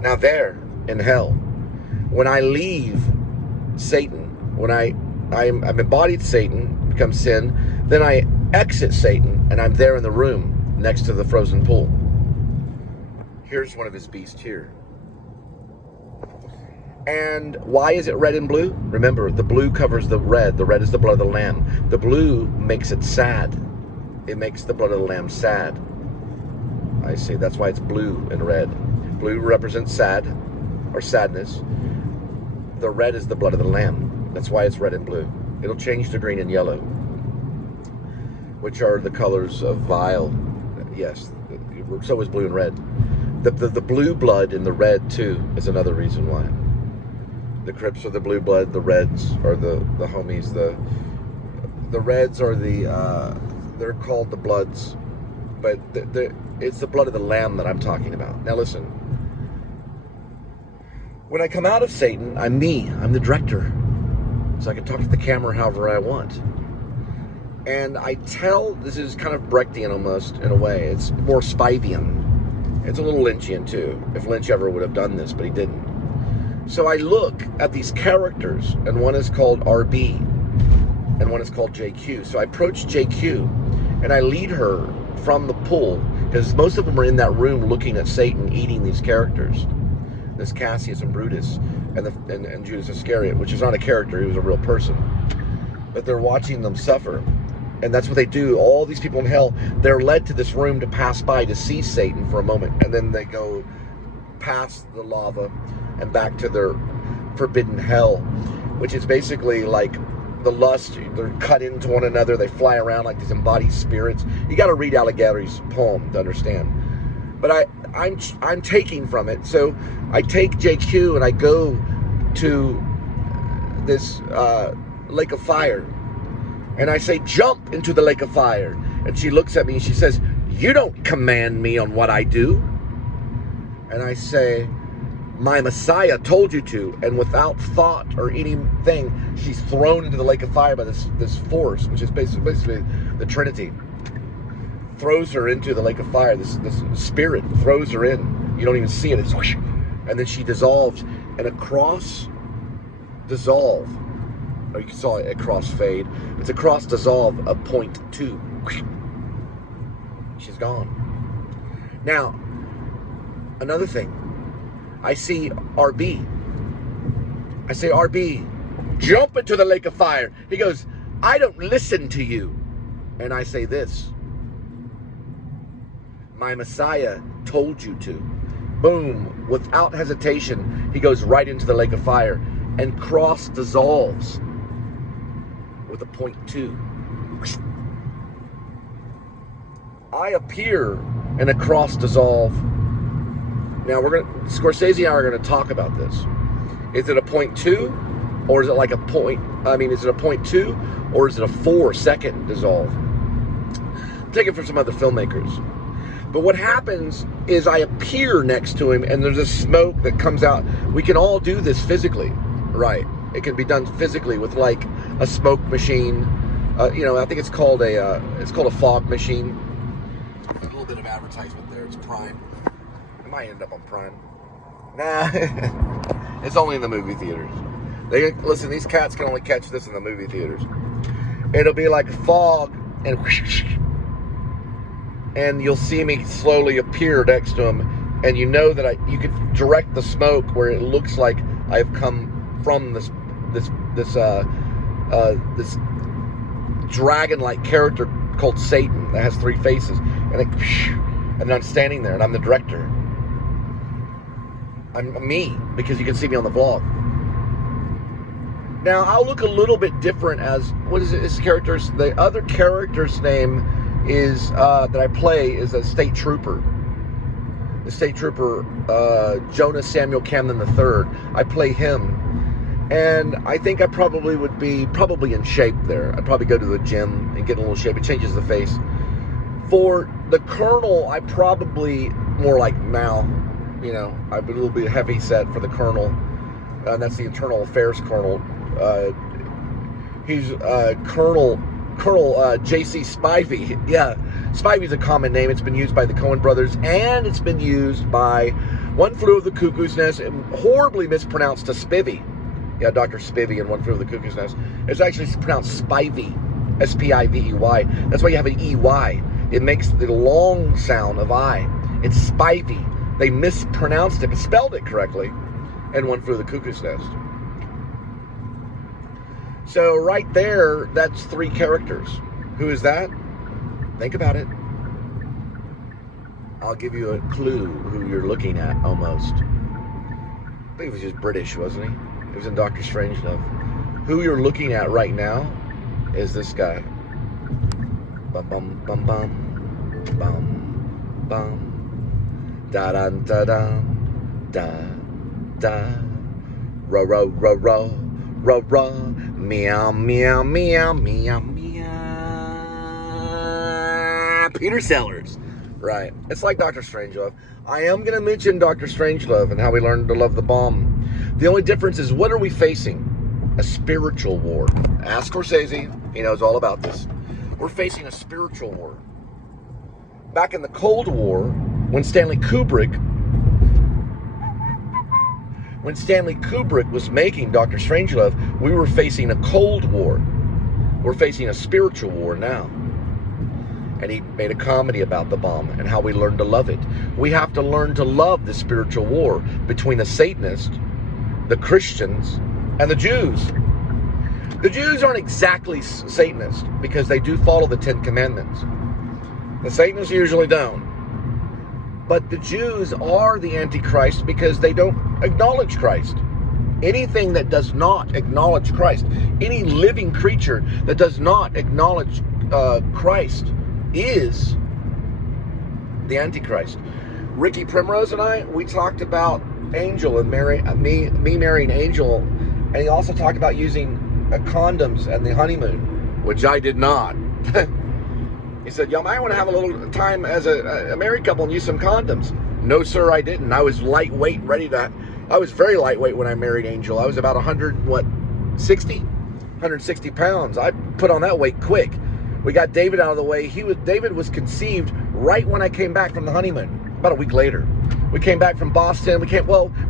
Now there, in hell, when I leave Satan, when I've embodied Satan, become sin, then I exit Satan, and I'm there in the room next to the frozen pool. Here's one of his beasts here. And why is it red and blue? Remember, the blue covers the red. The red is the blood of the lamb. The blue makes it sad. It makes the blood of the lamb sad. I see. That's why it's blue and red. Blue represents sad or sadness. The red is the blood of the lamb. That's why it's red and blue. It'll change to green and yellow, which are the colors of vile. Yes, so is blue and red. The blue blood in the red too is another reason why. The Crips are the blue blood. The Reds are the homies. The Reds are they're called the Bloods, but it's the blood of the lamb that I'm talking about. Now listen. When I come out of Satan, I'm me. I'm the director. So I can talk to the camera however I want. And I tell, this is kind of Brechtian almost in a way. It's more Spivian. It's a little Lynchian too, if Lynch ever would have done this, but he didn't. So I look at these characters, and one is called RB, and one is called JQ. So I approach JQ, and I lead her from the pool, because most of them are in that room looking at Satan eating these characters. This Cassius and Brutus, and Judas Iscariot, which is not a character, he was a real person. But they're watching them suffer. And that's what they do. All these people in hell, they're led to this room to pass by to see Satan for a moment. And then they go past the lava and back to their forbidden hell, which is basically like the lust. They're cut into one another. They fly around like these embodied spirits. You got to read Alighieri's poem to understand. But I'm taking from it. So I take JQ and I go to this lake of fire. And I say, jump into the lake of fire. And she looks at me and she says, you don't command me on what I do. And I say, my Messiah told you to. And without thought or anything, she's thrown into the lake of fire by this force, which is basically the Trinity. Throws her into the lake of fire. This spirit throws her in. You don't even see it. It's whoosh. And then she dissolves. And a cross dissolve. Or you saw a cross fade. It's a cross dissolve of 0.2. She's gone. Now, another thing. I see RB. I say, RB, jump into the lake of fire. He goes, I don't listen to you. And I say this. My Messiah told you to. Boom. Without hesitation, he goes right into the lake of fire. And cross dissolves with a 0.2. I appear in a cross dissolve. Now Scorsese and I are gonna talk about this. Is it a 0.2, or is it like a point? I mean, is it a 0.2, or is it a 4-second dissolve? I'm taking it from some other filmmakers. But what happens is I appear next to him, and there's a smoke that comes out. We can all do this physically, right? It can be done physically with like a smoke machine. I think it's called a fog machine. A little bit of advertisement there. It's Prime. It might end up on Prime. Nah, it's only in the movie theaters. Listen, these cats can only catch this in the movie theaters. It'll be like fog, and you'll see me slowly appear next to him, and you know that you could direct the smoke where it looks like I've come from this dragon-like character called Satan that has 3 faces, and then I'm standing there, and I'm the director. I'm me, because you can see me on the vlog. Now, I'll look a little bit different as, what is it, his character's, the other character's name is, that I play is a state trooper. The state trooper, Jonas Samuel Camden III. I play him. And I think I probably would be in shape there. I'd probably go to the gym and get a little shape. It changes the face. For the Colonel, I probably more like Mal. I'd be a little bit heavy set for the Colonel. And that's the Internal Affairs Colonel. He's Colonel J.C. Spivey. Yeah, Spivey's a common name. It's been used by the Coen brothers, and it's been used by One Flew Over the Cuckoo's Nest, horribly mispronounced to Spivey. Yeah, Dr. Spivey in One Flew Over the Cuckoo's Nest. It's actually pronounced Spivey, S-P-I-V-E-Y. That's why you have an E-Y. It makes the long sound of I. It's Spivey. They mispronounced it, but spelled it correctly, and One Flew Over the Cuckoo's Nest. So right there, that's 3 characters. Who is that? Think about it. I'll give you a clue who you're looking at, almost. I think he was just British, wasn't he? He was in Doctor Strangelove. Who you're looking at right now is this guy. Bum bum bum bum bum bum da da da da da da ro ro ro ro ro ro meow meow meow meow meow. Peter Sellers. Right. It's like Doctor Strangelove. I am going to mention Doctor Strangelove and how we learned to love the bomb. The only difference is, what are we facing? A spiritual war. Ask Scorsese. He knows all about this. We're facing a spiritual war. Back in the Cold War, when Stanley Kubrick was making Doctor Strangelove, we were facing a Cold War. We're facing a spiritual war now. And he made a comedy about the bomb and how we learned to love it. We have to learn to love the spiritual war between the Satanists, the Christians, and the Jews. The Jews aren't exactly Satanists because they do follow the 10 Commandments. The Satanists usually don't. But the Jews are the Antichrist because they don't acknowledge Christ. Anything that does not acknowledge Christ, any living creature that does not acknowledge Christ, is the Antichrist. Ricky Primrose and I, we talked about Angel and me marrying Angel, and he also talked about using condoms and the honeymoon, which I did not. He said, y'all might want to have a little time as a married couple and use some condoms. No, sir, I didn't. I was lightweight, I was very lightweight when I married Angel. I was about 160 pounds. I put on that weight quick. We got David out of the way. David was conceived right when I came back from the honeymoon, about a week later. We came back from Boston. We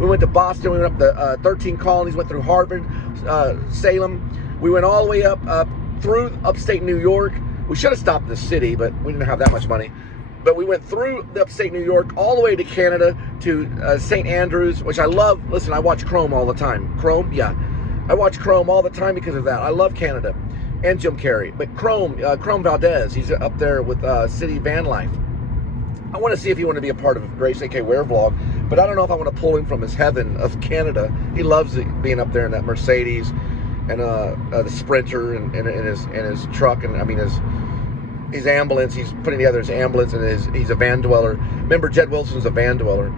went to Boston. We went up the 13 colonies, went through Harvard, Salem. We went all the way up through upstate New York. We should have stopped in the city, but we didn't have that much money. But we went through the upstate New York, all the way to Canada, to St. Andrews, which I love. Listen, I watch Chrome all the time. Chrome? Yeah. I watch Chrome all the time because of that. I love Canada. And Jim Carrey. But Chrome Valdez, he's up there with City Van Life. I want to see if he want to be a part of Grace A.K. Ware vlog, but I don't know if I want to pull him from his heaven of Canada. He loves being up there in that Mercedes and the Sprinter and his truck, and I mean his ambulance. He's putting together his ambulance, and he's a van dweller. Remember, Jed Wilson's a van dweller.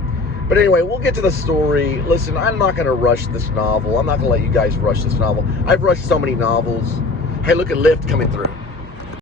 But anyway, we'll get to the story. Listen, I'm not going to rush this novel. I'm not going to let you guys rush this novel. I've rushed so many novels. Hey, look at Lyft coming through.